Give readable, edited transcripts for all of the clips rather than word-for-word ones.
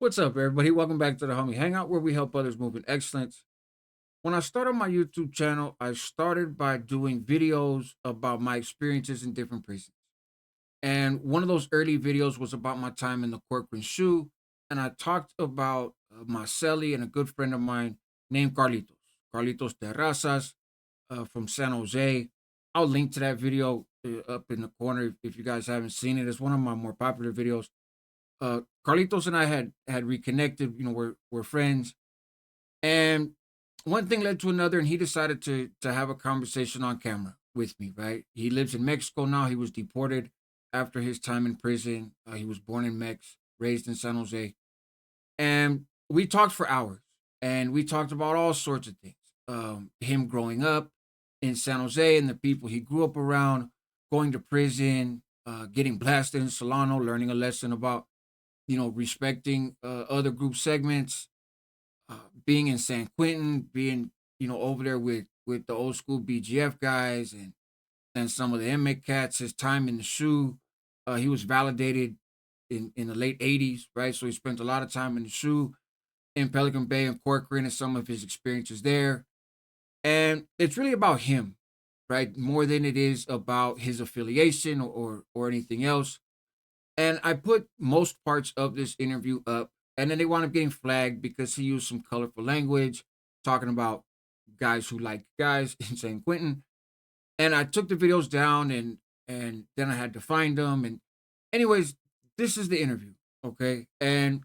What's up, everybody? Welcome back to the Homie Hangout, where we help others move in excellence. When I started my YouTube channel, I started by doing videos about my experiences in different prisons. And one of those early videos was about my time in the Corcoran shoe. And I talked about my celly and a good friend of mine named Carlitos Terrazas from San Jose. I'll link to that video up in the corner if you guys haven't seen it. It's one of my more popular videos. Carlitos and I had reconnected. We're friends, and one thing led to another, and he decided to have a conversation on camera with me. Right? He lives in Mexico now. He was deported after his time in prison. He was born in Mex, raised in San Jose, and we talked for hours, and we talked about all sorts of things. Him growing up in San Jose and the people he grew up around, going to prison, getting blasted in Solano, learning a lesson about respecting other group segments, being in San Quentin, being over there with the old school BGF guys and some of the inmate cats. His time in the shoe, he was validated in the late '80s, right? So he spent a lot of time in the shoe in Pelican Bay and Corcoran and some of his experiences there. And it's really about him, right? More than it is about his affiliation or anything else. And I put most parts of this interview up, and then they wound up getting flagged because he used some colorful language, talking about guys who like guys in San Quentin. And I took the videos down, and then I had to find them. And anyways, this is the interview, okay? And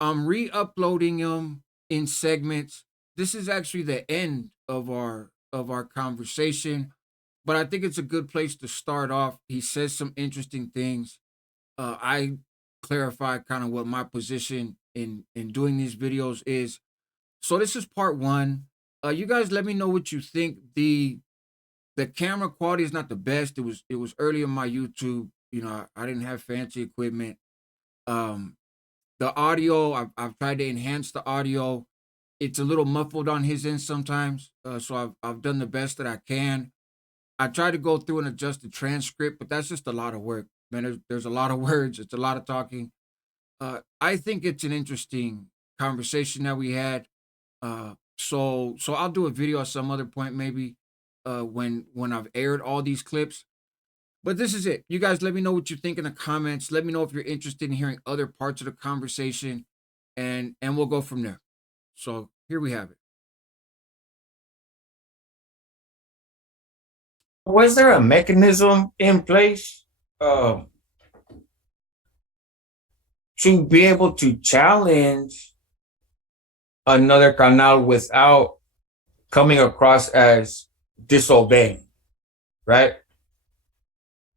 I'm re-uploading them in segments. This is actually the end of our conversation, but I think it's a good place to start off. He says some interesting things. I clarify kind of what my position in doing these videos is. So this is part one. You guys, let me know what you think. The camera quality is not the best. It was early on my YouTube. I didn't have fancy equipment. Um, the audio, I've tried to enhance the audio. It's a little muffled on his end sometimes. So I've done the best that I can. I try to go through and adjust the transcript, but that's just a lot of work. Man, there's a lot of words. It's a lot of talking. I think it's an interesting conversation that we had. So I'll do a video at some other point, maybe when I've aired all these clips. But this is it. You guys, let me know what you think in the comments. Let me know if you're interested in hearing other parts of the conversation, and we'll go from there. So here we have it. Was there a mechanism in place uh, to be able to challenge another canal without coming across as disobeying, right?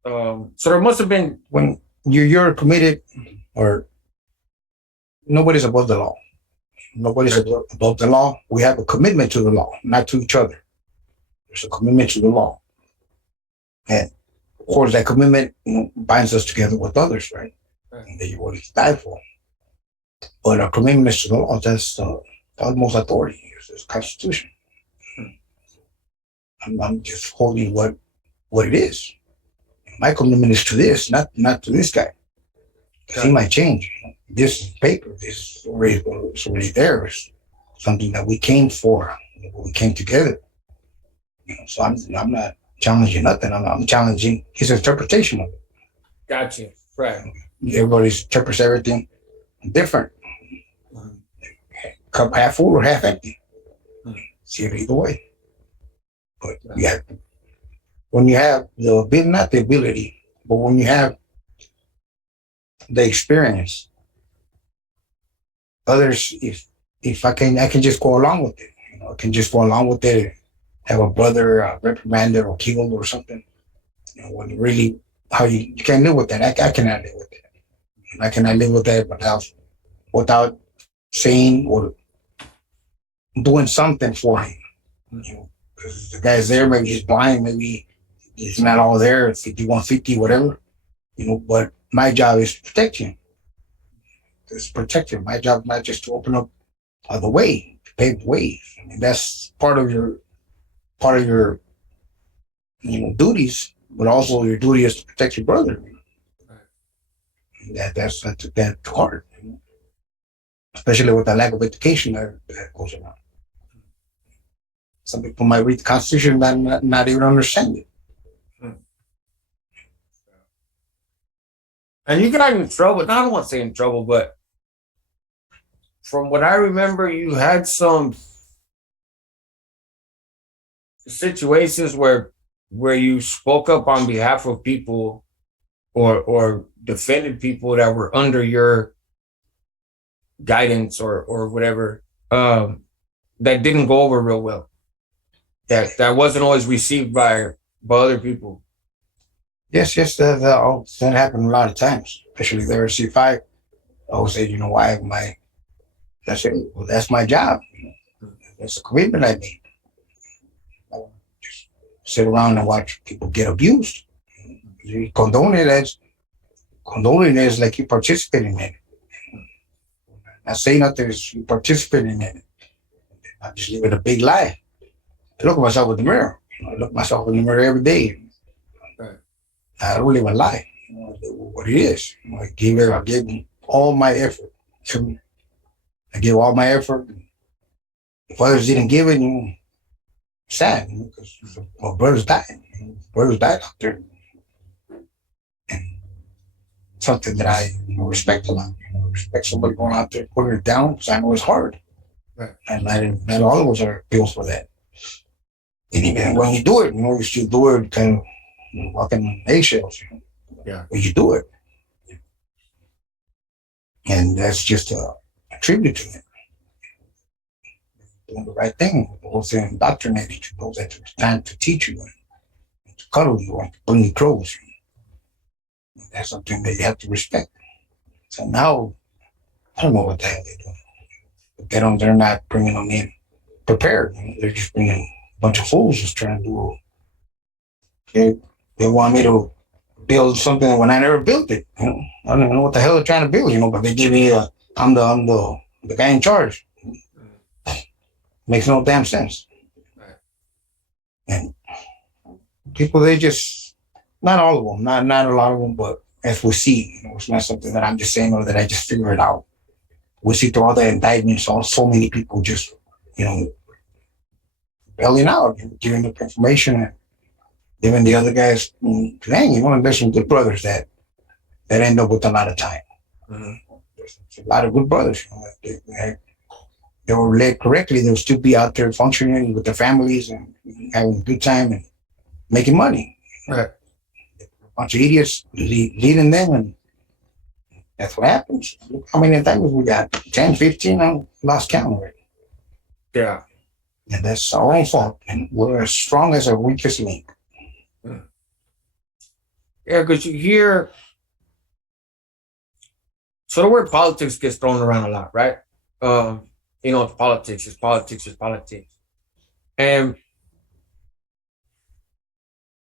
So there must have been when you're committed, or nobody's above the law. Nobody's above the law. We have a commitment to the law, not to each other. There's a commitment to the law, and of course, that commitment binds us together with others, right? And that you want to die for. But our commitment is to the law. That's the utmost authority. It's the Constitution. I'm just holding what it is. My commitment is to this, not to this guy. Because he might change. This paper, it's already there. It's something that we came for. We came together. So I'm not challenging nothing. I'm challenging his interpretation of it. Gotcha. Right. Everybody interprets everything different. Cup half full or half empty. See it either way. But yeah, when you have the ability, not the ability, but when you have the experience, others, if I can just go along with it. I can just go along with it. Have a brother reprimanded or killed or something. When really, how you can't live with that. I cannot live with it. I cannot live with that without saying or doing something for him. Because the guy's there, maybe he's blind, maybe he's not all there, 5150, whatever. But my job is to protect him. It's protect him. My job is not just to open up the way, to pave the way. That's part of your duties, but also your duty is to protect your brother. That's that to heart. especially with the lack of education that goes around. Some people might read the Constitution and not even understand it. And you got in trouble. I don't want to say in trouble, but from what I remember, you had some situations where you spoke up on behalf of people or defended people that were under your guidance or whatever, that didn't go over real well. That wasn't always received by other people. Yes, that happened a lot of times, especially there at C5. I always say, you know, that's my job. That's a commitment I made. I don't just sit around and watch people get abused. You condoning it like you participating in it. Not saying nothing is you participating in it. I just leave it a big lie. I look at myself in the mirror. I look at myself in the mirror every day. Right. I don't live a lie. What it is. I gave all my effort. I gave all my effort. If others didn't give it, sad, because my brothers died. Brothers died out there. And something that I respect a lot. Respect somebody going out there putting it down because I know it's hard. Right. And not all of us are built for that. And even when you do it, you still do it kind of walking eggshells. Yeah. When you do it. And that's just a tribute to it. Doing the right thing. Those that indoctrinated you, those that took time to teach you and to cuddle you and to bring you close. That's something that you have to respect. So now, I don't know what the hell they're doing. But they're not bringing them in prepared. They're just bringing a bunch of fools just trying to do it. They want me to build something when I never built it. I don't know what the hell they're trying to build, but they give me I'm the guy in charge. Makes no damn sense. And people, they just, not all of them, not a lot of them, but as we see, it's not something that I'm just saying or that I just figure it out. We see through all the indictments, so many people just, bailing out, giving up information and giving the other guys, dang, there's some good brothers that end up with a lot of time. Mm-hmm. There's a lot of good brothers. They were led correctly. They'll still be out there functioning with their families and having a good time and making money. Right. A bunch of idiots leading them, and that's what happens. Look how many times we got 10, 15, I lost count already. Yeah. And that's our own fault. And we're as strong as our weakest link. Yeah, because you hear, so the word politics gets thrown around a lot, right? It's politics. And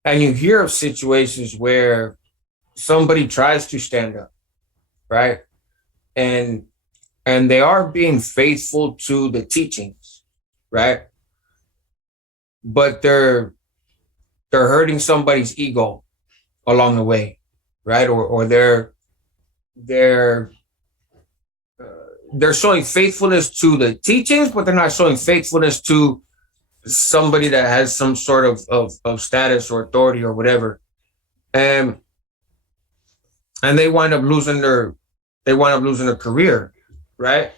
you hear of situations where somebody tries to stand up, right? And they are being faithful to the teachings, right? But they're hurting somebody's ego along the way, right? Or they're showing faithfulness to the teachings, but they're not showing faithfulness to somebody that has some sort of status or authority or whatever. And they wind up losing their career, right?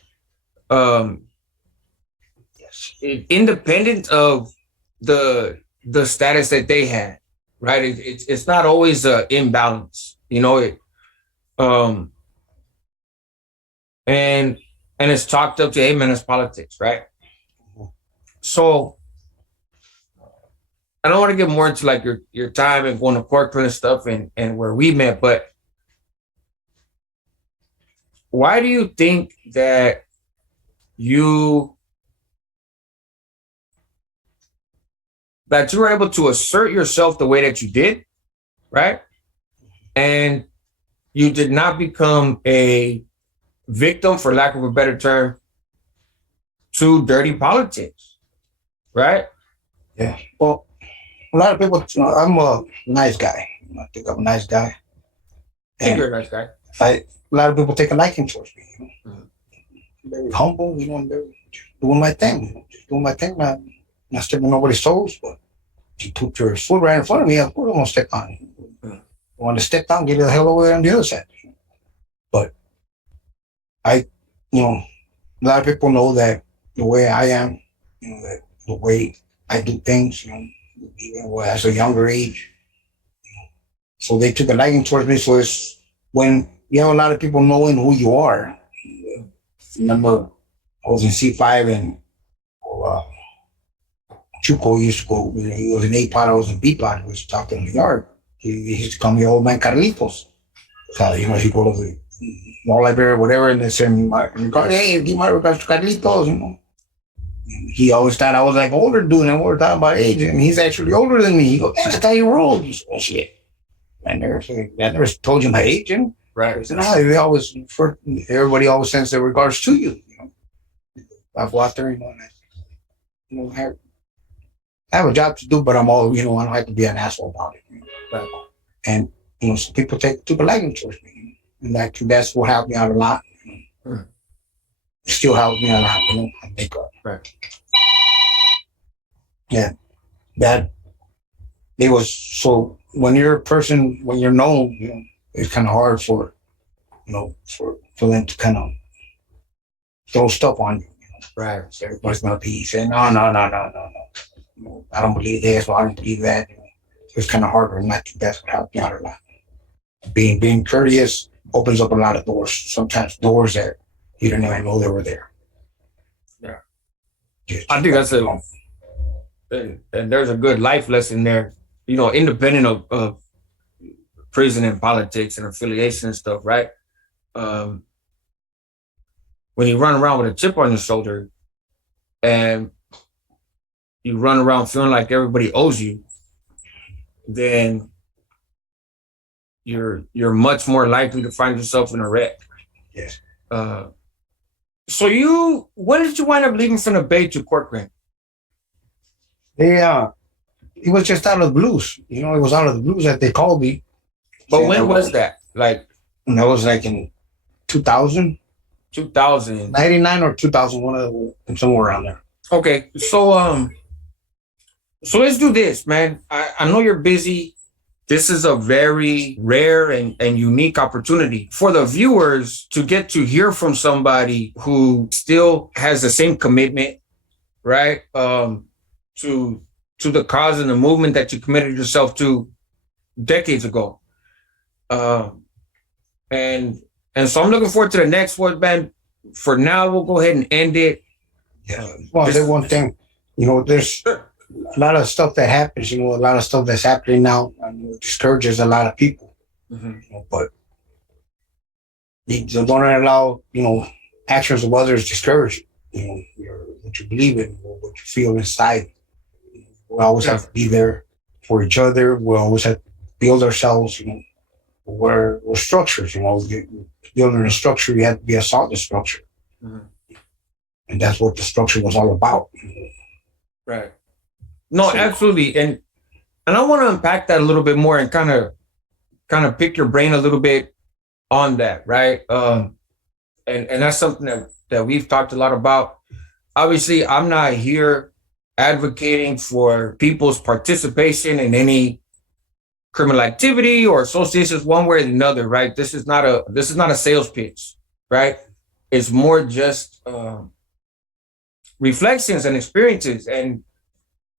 Yes. Independent of the status that they had, right? It's not always an imbalance, and it's chalked up to, hey man, it's politics, right? So I don't want to get more into like your time and going to Corcoran and stuff and where we met, but why do you think that you were able to assert yourself the way that you did, right? And you did not become a victim, for lack of a better term, to dirty politics, right? Yeah. Well, a lot of people, I'm a nice guy. I think I'm a nice guy. I think you're a nice guy. A lot of people take a liking towards me. very humble, and very just doing my thing, just doing my thing, not stepping on nobody's toes. But if you put your foot right in front of me, of course I'm gonna step on it. You want to step down, get the hell over there on the other side. But I, a lot of people know that the way I am, that the way I do things, even as a younger age. So they took a liking towards me. So it's when you have a lot of people knowing who you are. Remember, I was in C5 and Chuco used to go, he was in A pod, I was in B pod, he was talking in the yard. He used to call me old man Carlitos. So, he go to the mall library or whatever, and they send me my regard, hey, give my regards to Carlitos, He always thought I was like older doing it. We were talking about age, and he's actually older than me. He goes, man, that's how you roll. He said, oh, shit. I never told you my age. And Right. I said, no, everybody always sends their regards to you. I've walked there, and I have a job to do, but I'm all, I don't have to be an asshole about it. Right. And, some people took a liking towards me. And that's what helped me out a lot. Still helps me a lot, make up. Right. Yeah. That it was so when you're a person, when you're known, it's kind of hard for them to kind of throw stuff on you. Right. So everybody's gonna be saying, no. I don't believe this, or I don't believe that. It's kind of harder, and I think that's what helped me out a lot. Being courteous opens up a lot of doors. Sometimes doors that you didn't even know they were there. Yeah. I think that's and there's a good life lesson there, independent of prison and politics and affiliation and stuff, right? When you run around with a chip on your shoulder and you run around feeling like everybody owes you, then you're much more likely to find yourself in a wreck. Yes. So when did you wind up leaving from the Bay to Corcoran? It was just out of the blues. It was out of the blues that they called me. But when was that? Like, that was like in 2000? 2000. 99 or 2001, somewhere around there. Okay. So let's do this, man. I know you're busy. This is a very rare and unique opportunity for the viewers to get to hear from somebody who still has the same commitment, right? To the cause and the movement that you committed yourself to decades ago. And so I'm looking forward to the next one, man. For now, we'll go ahead and end it. Yeah. Well, there's one thing, there's a lot of stuff that happens, a lot of stuff that's happening now, and discourages a lot of people. But you don't allow, actions of others discourage you. What you believe in, or what you feel inside. We always have to be there for each other. We always have to build ourselves. We're structures. Building a structure, you have to be a solid structure, and that's what the structure was all about. Right. No, absolutely, and I want to unpack that a little bit more and kind of pick your brain a little bit on that, right? And that's something that we've talked a lot about. Obviously, I'm not here advocating for people's participation in any criminal activity or associations one way or another, right? This is not a sales pitch, right? It's more just reflections and experiences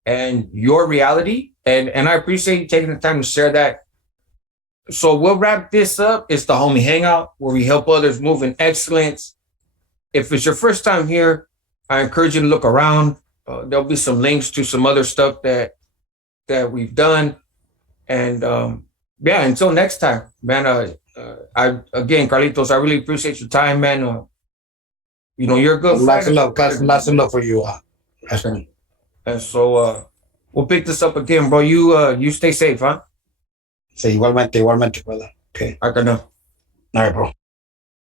and your reality. And I appreciate you taking the time to share that. So we'll wrap this up. It's the Homie Hangout, where we help others move in excellence. If it's your first time here, I encourage you to look around. There'll be some links to some other stuff that we've done. And until next time, man. Again, Carlitos, I really appreciate your time, man. You're a good Lots fighter. of love for you. And so we'll pick this up again, bro. You stay safe, huh? Sí, igualmente, brother. Okay. I can know. All right, bro.